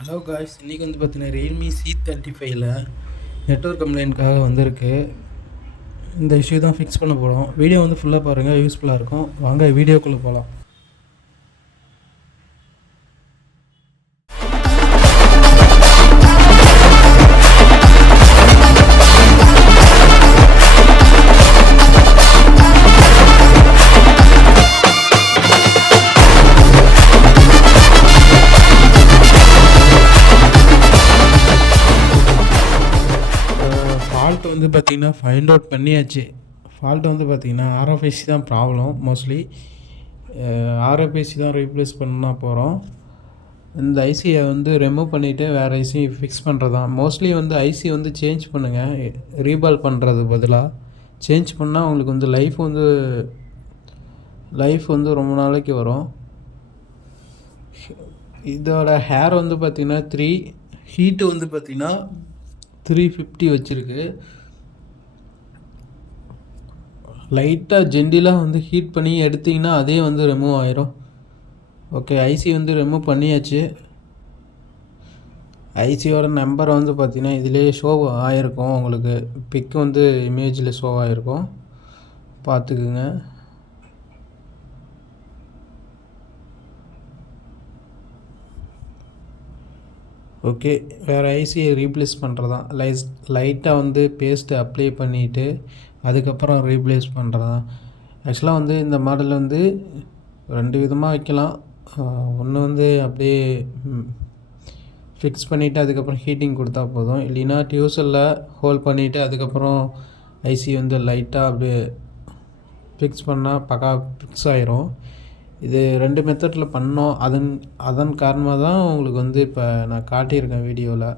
Hello guys இன்றைக்கி வந்து பார்த்தீங்கன்னா ரியல்மி சி தேர்ட்டி ஃபைவ்ல நெட்ஒர்க் கம்ப்ளைண்ட்காக வந்திருக்கு. இந்த இஷ்யூ தான் ஃபிக்ஸ் பண்ண போகிறோம் வீடியோ வந்து ஃபுல்லாக பாருங்கள் யூஸ்ஃபுல்லாக இருக்கும். வாங்க வீடியோக்குள்ளே போகலாம் ஃபால்ட் வந்து பார்த்திங்கன்னா ஃபைண்ட் அவுட் பண்ணியாச்சு. ஃபால்ட் வந்து பார்த்திங்கன்னா ஆர்எஃப்ஐசி தான் ப்ராப்ளம் மோஸ்ட்லி ஆர்எஃப்ஐசி தான் ரீப்ளேஸ் பண்ணால் போகிறோம் இந்த ஐசியை வந்து ரிமூவ் பண்ணிவிட்டு வேறு ஐசி ஃபிக்ஸ் பண்ணுறது தான் மோஸ்ட்லி வந்து ஐசி வந்து சேஞ்ச் பண்ணுங்கள் ரீபால் பண்ணுறது பதிலாக சேஞ்ச் பண்ணால் உங்களுக்கு வந்து லைஃப் வந்து லைஃப் வந்து ரொம்ப நாளைக்கு வரும். இதோட ஹேர் வந்து பார்த்திங்கன்னா த்ரீ ஹீட்டு வந்து பார்த்திங்கன்னா த்ரீ ஃபிஃப்டி வச்சுருக்கு. லைட்டாக ஜென்டிலாக வந்து ஹீட் பண்ணி எடுத்திங்கன்னா அதே வந்து ரிமூவ் ஆயிரும். ஓகே ஐசி வந்து ரிமூவ் பண்ணியாச்சு. ஐசியோட நம்பர் வந்து பார்த்திங்கன்னா இதிலே ஷோ ஆகிருக்கும் உங்களுக்கு. பிக் வந்து இமேஜில் ஷோ ஆகிருக்கும் பார்த்துக்குங்க ஓகே வேறு ஐசியை ரீப்ளேஸ் பண்ணுறதான் லைஸ் லைட்டாக வந்து பேஸ்ட்டு அப்ளை பண்ணிவிட்டு அதுக்கப்புறம் ரீப்ளேஸ் பண்ணுறதான் ஆக்சுவலாக வந்து இந்த மாடல் வந்து ரெண்டு விதமாக வைக்கலாம். ஒன்று வந்து அப்படியே ஃபிக்ஸ் பண்ணிவிட்டு அதுக்கப்புறம் ஹீட்டிங் கொடுத்தா போதும். இல்லைன்னா டியூசலில் ஹோல் பண்ணிவிட்டு அதுக்கப்புறம் ஐசி வந்து லைட்டாக அப்படியே ஃபிக்ஸ் பண்ணால் பக்கா ஃபிக்ஸ் ஆயிரும். இது ரெண்டு மெத்தடில் பண்ணோம். அதன் அதன் காரணமாக தான் உங்களுக்கு வந்து இப்போ நான் காட்டியிருக்கேன் வீடியோவில்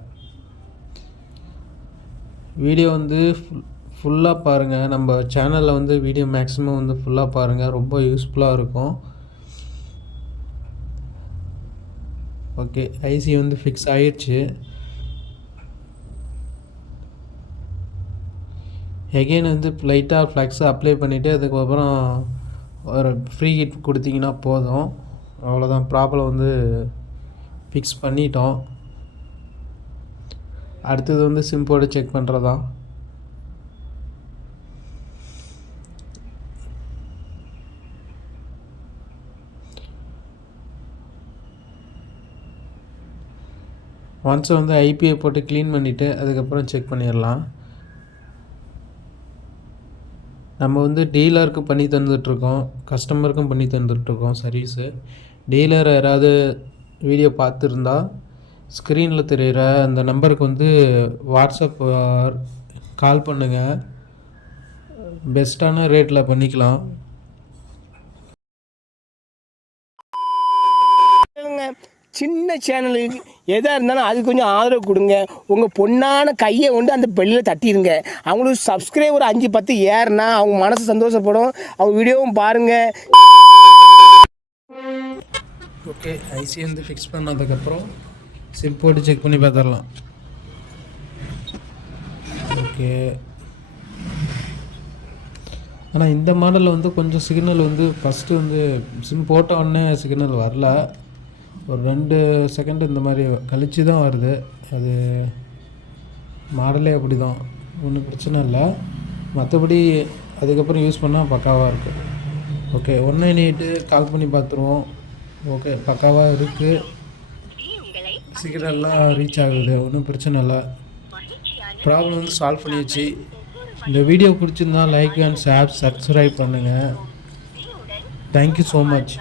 வீடியோ வந்து ஃபுல் ஃபுல்லாக பாருங்கள் நம்ம சேனலில் வந்து வீடியோ மேக்ஸிமம் வந்து ஃபுல்லாக பாருங்கள் ரொம்ப யூஸ்ஃபுல்லாக இருக்கும். ஓகே ஐசி வந்து ஃபிக்ஸ் ஆயிடுச்சு எகெயின் வந்து லைட்டாக ஃப்ளக்ஸை அப்ளை பண்ணிவிட்டு அதுக்கப்புறம் ஒரு ஃப்ரீ ஹிட் கொடுத்தீங்கன்னா போதும். அவ்வளோதான் ப்ராப்ளம் வந்து ஃபிக்ஸ் பண்ணிட்டோம். அடுத்தது வந்து சிம்போடு செக் பண்ணுறதான் ஒன்ஸ் வந்து ஐபிஐ போட்டு க்ளீன் பண்ணிவிட்டு அதுக்கப்புறம் செக் பண்ணிடலாம் நம்ம வந்து டீலருக்கு பண்ணி தந்துட்டுருக்கோம். கஸ்டமருக்கும் பண்ணி தந்துட்டுருக்கோம் சர்வீஸு டீலர் யாராவது வீடியோ பார்த்துருந்தா ஸ்க்ரீனில் தெரிகிற அந்த நம்பருக்கு வந்து வாட்ஸ்அப் கால் பண்ணுங்கள் பெஸ்ட்டான ரேட்டில் பண்ணிக்கலாம். சின்ன சேனலுக்கு எதாக இருந்தாலும் அது கொஞ்சம் ஆதரவு கொடுங்க. உங்கள் பொண்ணான கையை கொண்டு அந்த பெல்லில் தட்டிடுங்க அவங்களுக்கு சப்ஸ்கிரைபர் அஞ்சு பத்து ஏறுனா அவங்க மனசு சந்தோஷப்படும். அவங்க வீடியோவும் பாருங்கள் ஓகே ஐசி வந்து ஃபிக்ஸ் பண்ணதுக்கப்புறம் சிம் போட்டு செக் பண்ணி பார்த்துடலாம். ஓகே ஆனால் இந்த மாடலில் வந்து கொஞ்சம் சிக்னல் வந்து ஃபஸ்ட்டு வந்து சிம் போட்ட உடனே சிக்னல் வரல. ஒரு ரெண்டு செகண்ட் இந்த மாதிரி கழிச்சு தான் வருது. அது மாடலே அப்படி தான் ஒன்றும் பிரச்சனை இல்லை. மற்றபடி அதுக்கப்புறம் யூஸ் பண்ணால் பக்காவாக இருக்குது okay one nine eight call பண்ணி பார்த்துருவோம் ஓகே பக்காவாக இருக்குது சீக்கிரம்லாம் ரீச் ஆகுது. ஒன்றும் பிரச்சனை இல்லை. ப்ராப்ளம் வந்து சால்வ் பண்ணியாச்சு. இந்த வீடியோ பிடிச்சிருந்தா லைக் அண்ட் ஷேர் சப்ஸ்கிரைப் பண்ணுங்கள் தேங்க்யூ ஸோ மச்